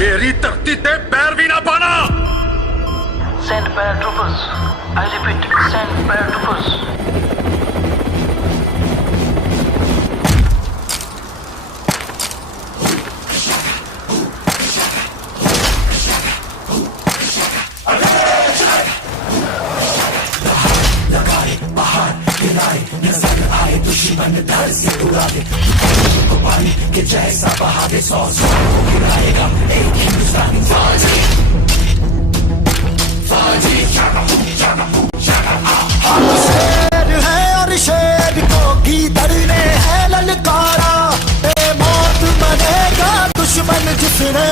मेरी धरती ते पैर भी ना पाना। Send paratroopers. I repeat, send paratroopers. शेर है और शेर को गीदड़ ने है ललकारा, मौत मरेगा दुश्मन जिसने